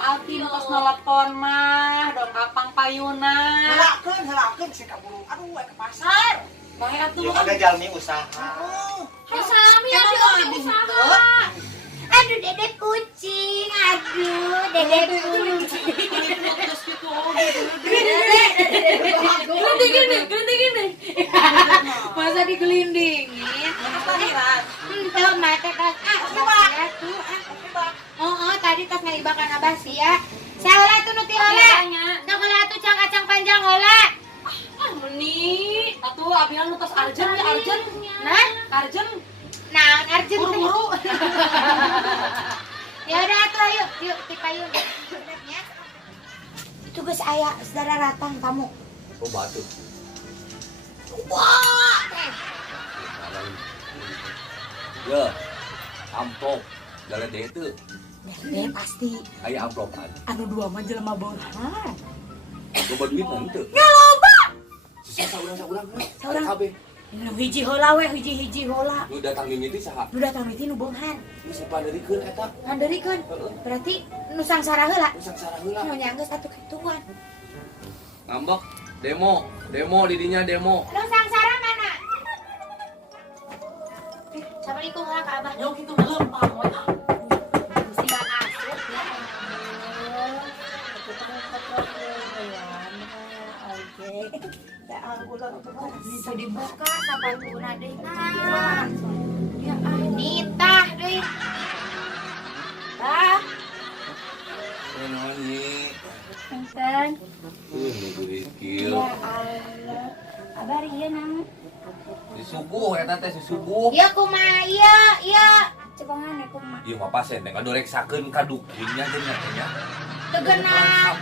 Alkin pas nelpon mah dong kapang payuna. Helakeun sih kaburu. Aduh, ke pasar. Bae atuh Yang ada jalmi usaha. Sami ada usaha. Aduh dedek kucing, aduh dedek kucing. Gelinding. Masa digelindingin? Ente mata kas ya tuh. Oh, tadi tas ngaibakan abah sih ya. Salah tuh nuti heula. Salah tuh cang-cang panjang heula. Meni, atuh abian lu tos Arjen. Nah, Arjen. naon Arjen teh? Buru-buru. Ya udah atuh ayo, yuk tipayun. Ya. Itu geus aya saudara ratang tamu. Oh batu. Wah. Ya, amplop. Jalan deh itu. Deh pasti. Aya amplopan. Anu dua mah jelema beunghar. Loba duit nanti. Ya loba. Saurang. Saurang. Kabeh. Nu hiji heula we, hiji heula. Nu datang di itu saha? Nu datang itu nu beunghar. Nu sapaderikeun eta. Nganderikeun. Berarti nu sangsara heula. Nu sangsara heula. Nu nyanggeus atuh kituan. Ngambek demo didinya demo. Nu sangsara mana? Assalamualaikum heula ka Abah. Yo kitu belum pamoy. Gusti Bang asup ya. Oke. Bisa dibuka sapatuna deui nah. Ya nitah deui. Ah, Nonyi. enten. Nu dikil. Ya Allah. Abah ieu nang. Disuguh eta teh disuguh. Ya kumaha ieu? Cebangan ya kumaha. Ieu mah pasen teh ngadoreksakeun ka dukunnya jeung nya. Tegenah.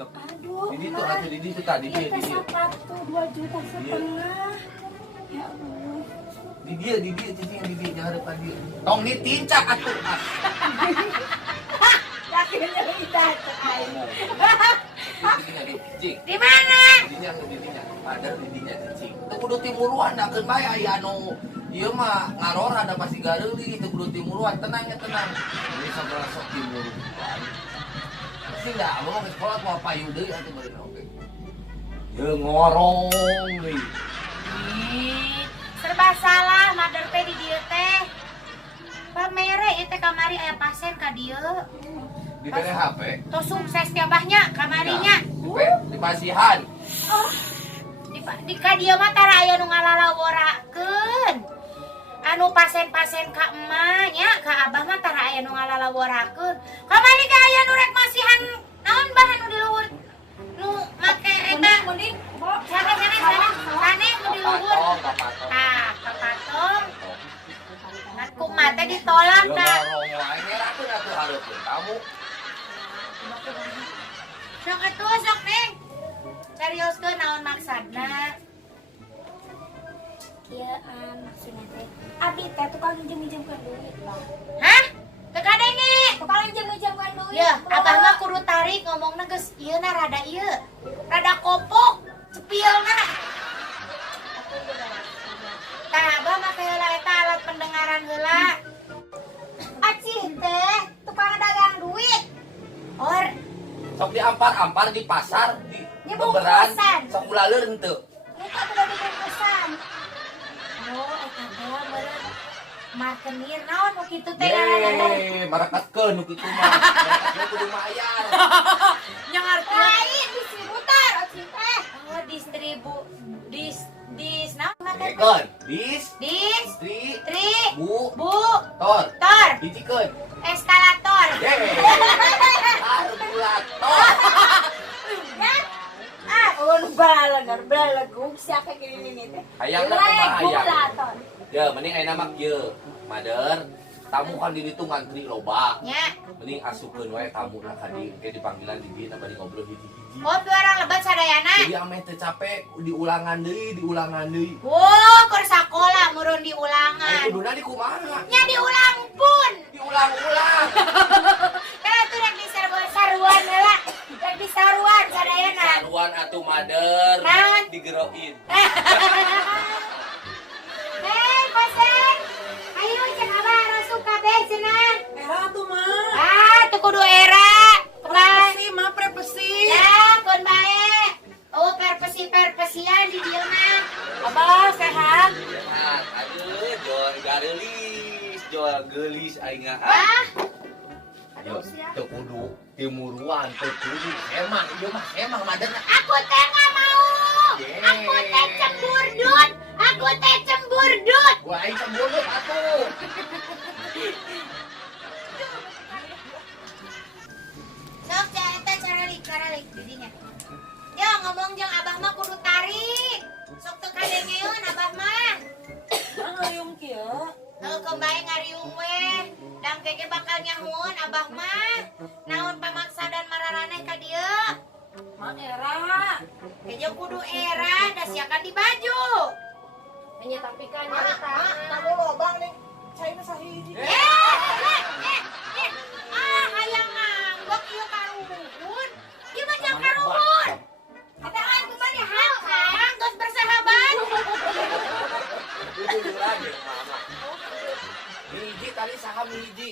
Aduh. Di ditu atuh di ditu tadi Iya di dieu. sepatu 2,5 juta. Ya Allah. Di dia cicing di dia jangan depan dia. Tong ditincak atuh. Yakinnya kita aing. Cicing. Di mana? Didinya ada didinya cicing. Teu kudu timuruan dakeun bae aya anu ieu mah ngaror ada pasti gareuli teu kudu timuruan tenang. Ini sabar sok timuruan. Sih enggak mau ke sekolah mau payu deui atuh bari oke. Ye ngorong deui. Serba salah mother teh di dieu teh. Pamere ieu teh kamari aya pasien ka dieu. Di tele HP. Tos sukses ti abahnya kamarinya. Di pasihan. Oh. Di ka dieu mah tara aya nu ngalalaworakeun. Anu pasien-pasien ka emak nya, ka abah mah tara aya nu ngalalaworakeun. Kamari ge aya nu rek masihan naon bahan nu di luhur. Nu make eta mending sana nu di luhur. Tah, kapatong. Ngan kumaha teh ditolak Yo tah. ngorong wae ngerakeun atuh hareupeun kamu. Sok atuh sok Neng. Carioskeun naon maksudna? Iya, maksudnya teh. Abdi teh tukang minjem-minjemkeun duit, Bang. Hah? Teu kadenge. Tukang minjem-minjemkeun duit. Ya, abah mah kudu tarik ngomongna geus ieu na rada ieu. Rada kopok cepilna. Tah, abah make heula eta alat pendengaran heula. Acih teh tukang dagang duit. Or Sok diampar-ampar di pasar di Nya beberan bungkusan. sok ulaleur henteu. Eta udah dibungkusan. Oh, eta teh meureun markenir naon nu kitu teh ngaranna? Ye, marakatkeun nu kitu mah. Marakatkeun kudu mayar. Nya ngarti. Lain distributor ocing teh. Oh, dis naon make? Ekon, dis, Dis, tri, bu, bu, tor, tor, hijikeun. eskalator. Ye. Kalkulator. Ya? Oh, balagung siapa gini teh? Hayang da kumaha hayang. Regulator. Ya, mending ayeuna mah kieu. Mader, tamu kan di ditu ngantri loba. Nya. Mending asukeun wae tamuna ka dieu ke dipanggilan di dieu bari ngobrol hiji-hiji. Oh, orang lebat sadayana. Jadi ameh teu capek diulangan deui. Oh, keur sakola meureun diulangan. Kuduna di kumaha? Nya diulang pun. Diulang-ulang. Kana tuh rek disaruan heula. Rek disaruan sadayana. Saruan atuh mader. Naon? Digeroin. Hei, pasien. Ayo cek abah rasup kabeh cenah. kudu era. Kumaha? Prepesi mah prepesi. Ya, kun bae. Oh, perpesi-perpesian di dieu mah. Abah sehat. Sehat. Aduh, jual garelis, jual gelis aing ah. Ah, Yo, teu kudu timuruan, teu kudu emang ieu mah emang madana. aku teh nggak mau. Aku teh cemburdut. Aku teh cemburdut. Gua aing cemburu atuh. Sok eta cara lik didinya. Yo ngomong jeung abah mah kudu tarik. Sok teu kadengeun abah mah. Ngayung kieu. Kembae ngariung we. Dang keke bakal nyahuun abah mah. Naon pamaksa dan mararaneh ka dieu. Mak era. Kejo kudu era da siakan di baju. Hanya tapi kan Kamu lobang nih. Saya mah sahiji. Hayang nganggok ieu karuhun. Ieu mah jang karuhun. Apaan kemana hakang geus bersahabat. Jujuran jeung mama. Hiji tadi saha hiji?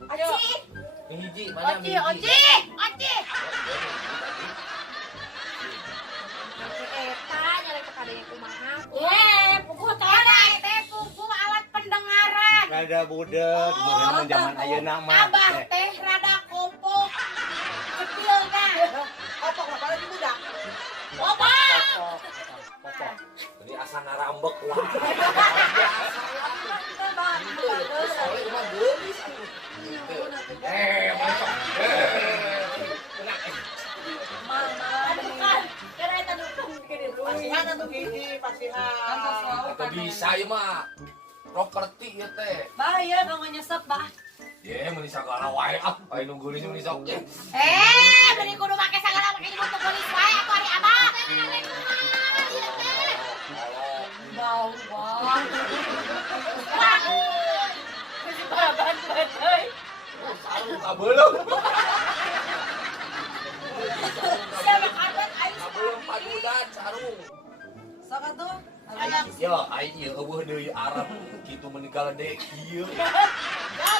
Oci, Hiji mana oci, hiji? oci. Eta nyari ke kadenya kumaha. Puguh teh teh puguh alat pendengaran. Rada budek, bener zaman ayeuna mah. Abah teh rada kopok. Kecilna. Apa nggak pada budak? Obah. Pokok. Ini asa ngarambek wah. Soalnya cuma gelis atuh. Masuk. Bukan. Kira eta dukung gini Pasihan atuh hiji, pasihan. Atau bisa ya mah. Properti ya teh. Bahaya kalau nyesep, Bah. Ye, meni sagala wae ah. Ayo nunggu gelis meni sok. beri kudu make sagala make ibu tuh gelis wae aku ari abah. Bau, Bang. Masih bahan badai. Sarung kabelum. Siapa karpet aing Kabelum padudan sarung. Sok atuh. Ya, aing ieu eueuh deui Arab kitu meninggal dek ieu. Ya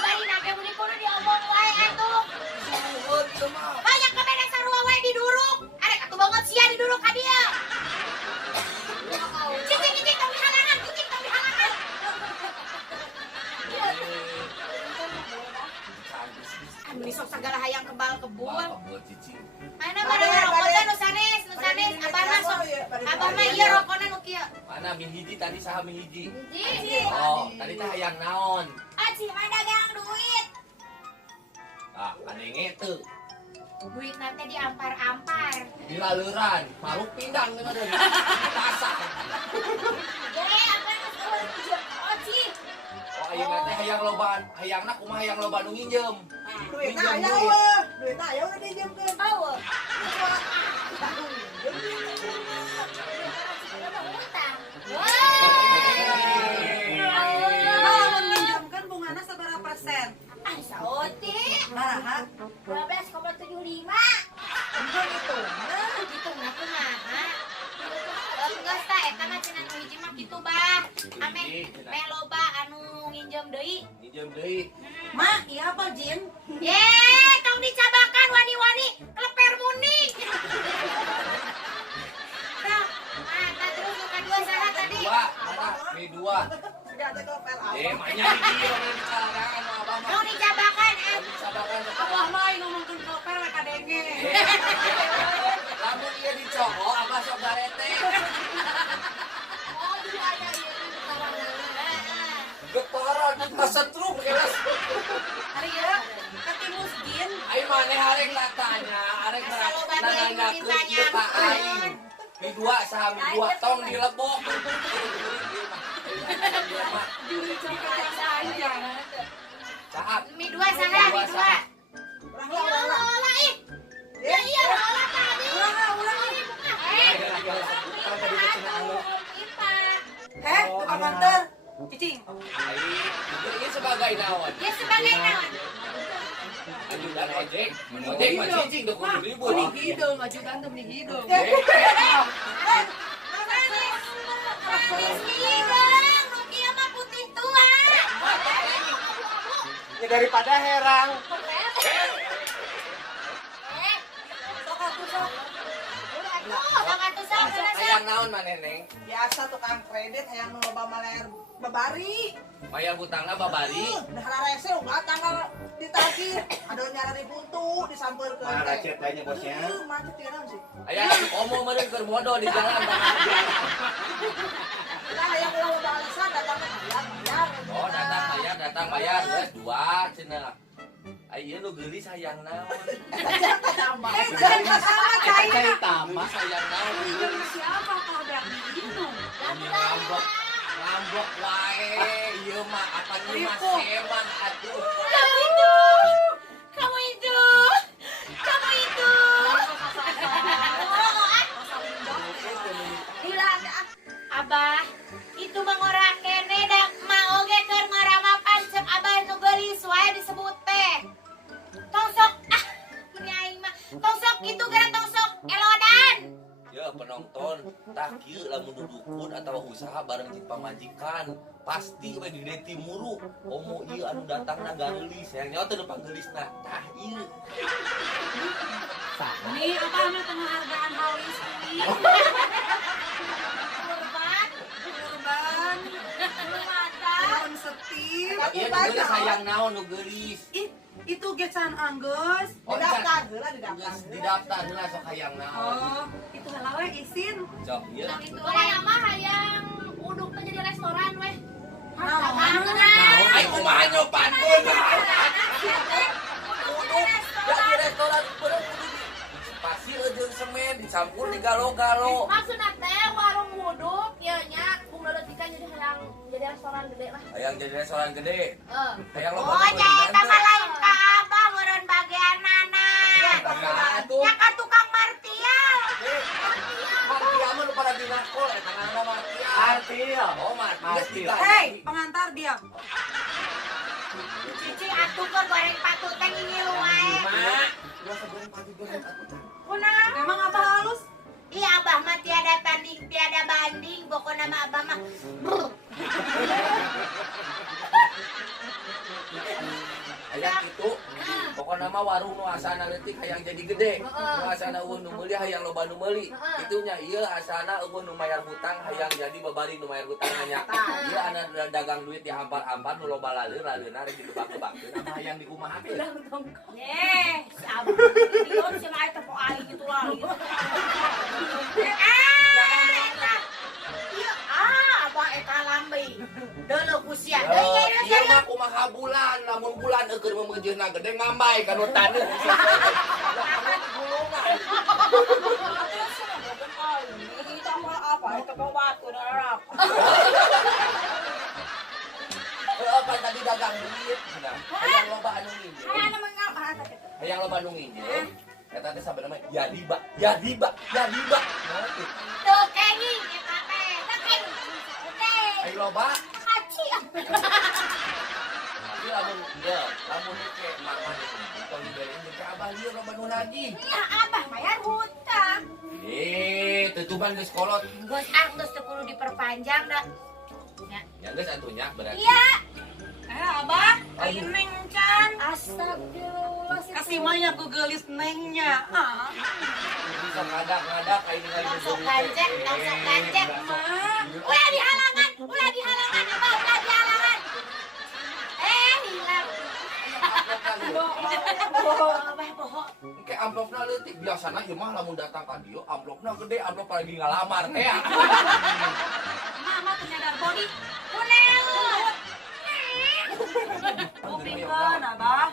bari nake beri kudu diomong wae atuh. Suhun ieu mah. Banyak kemana sarua wae diduruk. Ada atuh banget sia diduruk ka dieu. Cicing tapi halangan, cicing tapi halangan. Anu sok sagala hayang kebal kebun. Buat cici. Mana barang rokoknya nu sanes, abah mah sok. Abah mah ieu rokona nu kieu. Mana min hiji tadi saha min hiji? Hiji. Oh, tadi teh hayang naon? Aci mah dagang duit. Ah, kadenge teu. Duit nanti diampar-ampar. Dilaleuran, maluk pindang geuna deui. Pasar. Apa Oci. Oh, ayeuna teh hayang lobaan, hayangna kumaha hayang loba nu nginjem. Duitnya aya eueuh. Duitnya aya udah dijemkeun. Eueuh. Kalau minjamkan bungana sabaraha persen? Ah, saoti. Baraha? 12,75. Enggak gitu. Gitu na kumaha? Geus ta eta mah cenah nu hiji mah kitu bah. Ame me loba anu nginjem deui. Nginjem deui. Mak, iya apa, Jin? Ye, tong dicabakan wani-wani kleper muni. Nah, mata terus nu kadua saha tadi? Dua, mana? Mi dua. Sudah ada kelepel apa? Manya di dieu nu dicalarangan nu abah mah. Nu dicabakan Disabakan Abah mah ngomongkeun koper we kadenge. lamun ieu dicoho abah sok garete. Oh, dulu ada ieu Getaran kasetrum kelas. Ari ya, ketimus Jin. Ai maneh arek latanya, arek nananyakeun ieu ka aing. Mi dua saha mi dua tong dilebok. Saat Mi dua saha, mi dua. Urang Iya lah, urang lah. lola ih. Ya iya lola tadi. Heh, tukang kantor. Cicing. ini sebagai naon? Ya sebagai naon? Ajudan ojek, ojek mah cicing deu kudu ribut. Meni hidung, ajudan tuh meni hidung. Manis hidung, nu kieu mah putih tua. Ya daripada herang. Eh, Sama tuh sok sana sok. Hayang naon maneh Neng? Biasa tukang kredit hayang nu loba maler babari. Mayar hutangna babari. Dah rese uga tanggal ditagih. Ado nyara di buntu disampeurkeun. Nah, racet lainnya bosnya. Macet ya naon sih? Aya omong meureun keur bodoh di jalan banget. Nah, hayang ulah loba alasan datang ke bayar. Oh, datang bayar, geus dua cenah. Ayeuna nu geulis hayang naon? Tambah. Cai tambah. Hayang naon? Siapa kalau berak minum? Ngambek. Ngambek wae. Ieu mah apa ieu mah seman atuh. Kamu itu. Hilang Abah, itu mengora kene dak mau ge keur ngaramapan cek Abah nu geulis wae disebut teh. Tongsok meni aing mah. Tongsok itu gara tongsok elodan. Ya penonton, tak kieu lamun dudukun atawa usaha bareng jeung pamajikan, pasti we di Deti Muru. Omo ieu anu datangna gareulis, hayang nyawa teu nu panggelisna. Tah ieu. Nih apa namanya penghargaan halis ini? Kurban. Mata. Tahun setir. Ieu nu geulis hayang naon nu geulis? Ih, itu gecan anggus. Oh, Didaftar heula didaftar. geus didaftar heula sok hayang naon. Oh, itu halawe isin. Cok ieu. Itu nama hayang uduk teh jadi restoran weh. Naon? Naon ai kumaha nyopankeun? Jadi restoran beurang kudu di pasir jeung semen dicampur di galo-galo. Maksudna teh warung wuduk ya nya bung leutik jadi hayang jadi restoran gede lah. Hayang jadi restoran gede. Hayang Oh, loba eta mah lain ka Abah meureun bageanana. atuh. Ya ka tukang martial. Martia mah nu pada dinakol eta ngaranna Martia. Martil. Oh, Martia. Martia. Hei, pengantar dia. Cici atuh keur goreng patut teh ngilu wae. Kunaon? Emang apa halus? Ih, Abah mah tiada tanding, tiada banding. Pokokna mah Abah mah Hayang itu pokokna mah warung nu asana leutik hayang jadi gede. Nu asana eueuh nu meuli hayang loba nu meuli. Itunya ieu asana eueuh nu mayar hutang hayang jadi babari nu mayar hutangna nya. Ieu anu dagang duit dihampar-hampar nu loba laleur-laleurna rek didebak-debakkeun apa hayang dikumahakeun. si Abah idiot si mah eta po aing itu lah. Abah eta lambe. Deuleu kusia. Ieu mah kumaha bulan, lamun bulan keur memejeuna gede ngambay ka nu taneuh. Kita mah apa? Itu bawatu darap. Apa tadi dagang duit cenah. Hayang loba anu nginjil. Hayang loba anu nginjil. Eta teh sabana mah ya riba. Nah, tuh. Tuh kenging eta teh. Teh kenging. Ayo loba. Haci. Tapi lamun ke makan kalau diberein ke abah lieu loba nu nagih. Ya Abah bayar hutang. Tutupan geus kolot. Geus teu kudu diperpanjang dah. Ya geus atunya berarti. Iya. Abah, aing neng can. Astagfirullah. Kasih maya ku geulis nengnya. Bisa ngadak kayak dengan Langsung ganjek mah. Ulah dihalangan Abah, ulah dihalangan. Hilang. Abah poho. Ke amplopna leutik biasana ieu mah lamun datang ka dieu amplopna gede, amplop lagi ngalamar teh. Mama penyadar body. Kunaon? Kupingkeun, Abah.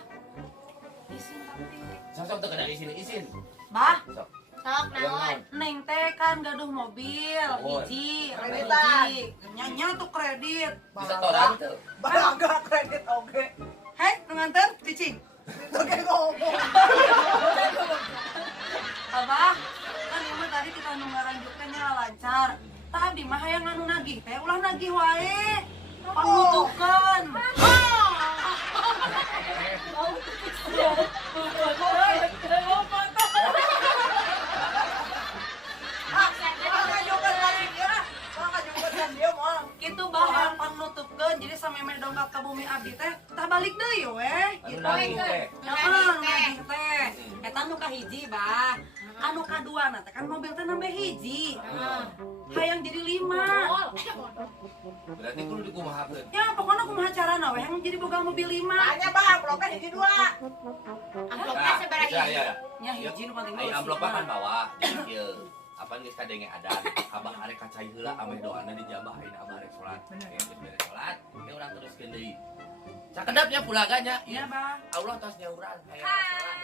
Isin tapi. Sosok teu kena isin. Bah, Sok. Sok naon? neng teh kan gaduh mobil, Oh. hiji, Kreditan. Nyanya tuh kredit. Bisa toran teu. Bangga kredit oge. Hei, pengantar, cicing. Itu kayak ngomong. Abah, kan ieu mah tadi kita nunggaranjuknya lancar. Tadi mah hayang anu nagih teh ulah nagih wae. Panutukeun. Bangga juga kan dia mah. Kitu bah hayang panutupkeun jadi sameme dongkap ka bumi abdi teh tah balik deui we Anu gitu. nagih teh. Heeh, nagih teh. Eta nu kahiji, Bah. Anu kadua teh kan mobil teh nambah hiji. Hayang jadi 5. Berarti kudu dikumahakeun. Ya pokoknya kumaha carana we hayang jadi boga mobil 5. Hanya bang, bloknya hiji 2. Amplopnya seberapa Ya, hiji? ya. Nya hiji nu penting Ai amplop kan bawa. Jadi kieu. Apa geus kadenge adan. Abah arek kacai heula ameh doana dijabah ayeuna abah arek salat. Geus beres salat, ge urang teruskeun deui. Cakedapnya pulaganya. Iya, Ya, Bang. Allah tos nyauran hayang salat.